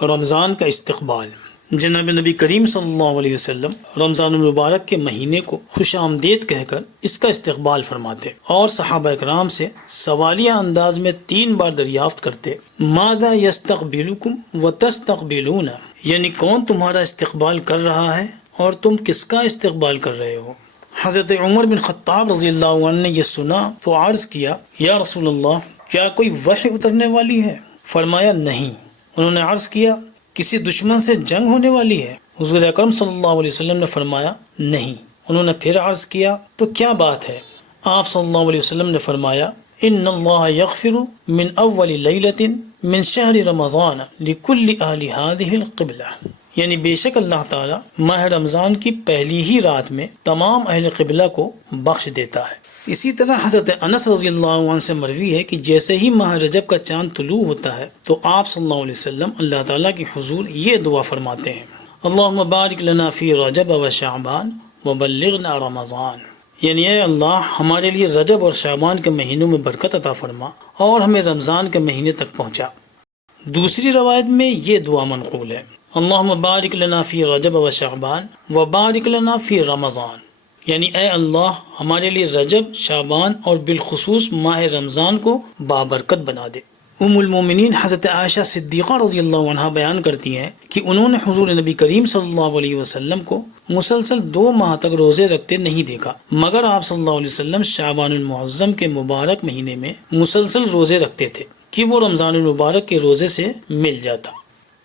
رمضان کا استقبال۔ جناب نبی کریم صلی اللہ علیہ وسلم رمضان المبارک کے مہینے کو خوش آمدید کہہ کر اس کا استقبال فرماتے اور صحابہ اکرام سے سوالیہ انداز میں 3 بار دریافت کرتے، ماذا یستقبلکم وتستقبلون، یعنی کون تمہارا استقبال کر رہا ہے اور تم کس کا استقبال کر رہے ہو۔ حضرت عمر بن خطاب رضی اللہ عنہ نے یہ سنا تو عرض کیا، یا رسول اللہ کیا کوئی وحی اترنے والی ہے؟ فرمایا نہیں۔ انہوں نے عرض کیا کسی دشمن سے جنگ ہونے والی ہے؟ حضور اکرم صلی اللہ علیہ وسلم نے فرمایا نہیں۔ انہوں نے پھر عرض کیا تو کیا بات ہے؟ آپ صلی اللہ علیہ وسلم نے فرمایا، ان اللہ یغفر من اول لیلۃ من شہر رمضان لکل اہل ہذہ القبلہ، یعنی بے شک اللہ تعالیٰ ماہ رمضان کی پہلی ہی رات میں تمام اہل قبلہ کو بخش دیتا ہے۔ اسی طرح حضرت انس رضی اللہ عنہ سے مروی ہے کہ جیسے ہی ماہ رجب کا چاند طلوع ہوتا ہے تو آپ صلی اللہ علیہ وسلم اللہ تعالیٰ کی حضور یہ دعا فرماتے ہیں، اللہم بارک لنا فی رجب و شعبان وبلغنا رمضان، یعنی اے اللہ ہمارے لیے رجب اور شعبان کے مہینوں میں برکت عطا فرما اور ہمیں رمضان کے مہینے تک پہنچا۔ دوسری روایت میں یہ دعا منقول ہے، اللہم بارک لنا فی رجب و شعبان وبارک لنا فی رمضان، یعنی اے اللہ ہمارے لیے رجب، شعبان اور بالخصوص ماہ رمضان کو بابرکت بنا دے۔ ام المومنین حضرت عائشہ صدیقہ رضی اللہ عنہ بیان کرتی ہیں کہ انہوں نے حضور نبی کریم صلی اللہ علیہ وسلم کو مسلسل 2 ماہ تک روزے رکھتے نہیں دیکھا، مگر آپ صلی اللہ علیہ وسلم شعبان المعظم کے مبارک مہینے میں مسلسل روزے رکھتے تھے کہ وہ رمضان المبارک کے روزے سے مل جاتا۔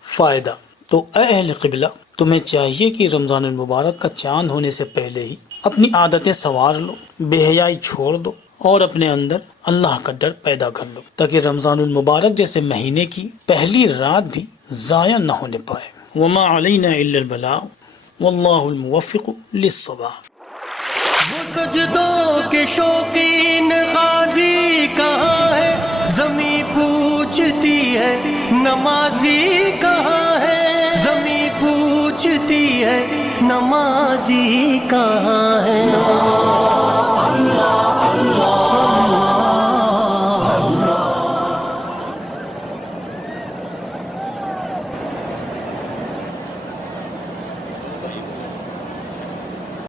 فائدہ، تو اے اہل قبلہ تمہیں چاہیے کہ رمضان المبارک کا چاند ہونے سے پہلے ہی اپنی عادتیں سنوار لو، بے حیائی چھوڑ دو اور اپنے اندر اللہ کا ڈر پیدا کر لو تاکہ رمضان المبارک جیسے مہینے کی پہلی رات بھی ضائع نہ ہونے پائے۔ وما علینا الا البلاغ واللہ الموفق للصواب۔ وہ سجدوں کے شوقین غازی کہاں ہے، زمیں پوچھتی ہے نمازی کہاں ہے، زمیں پوچھتی ہے نمازی کہاں ہے۔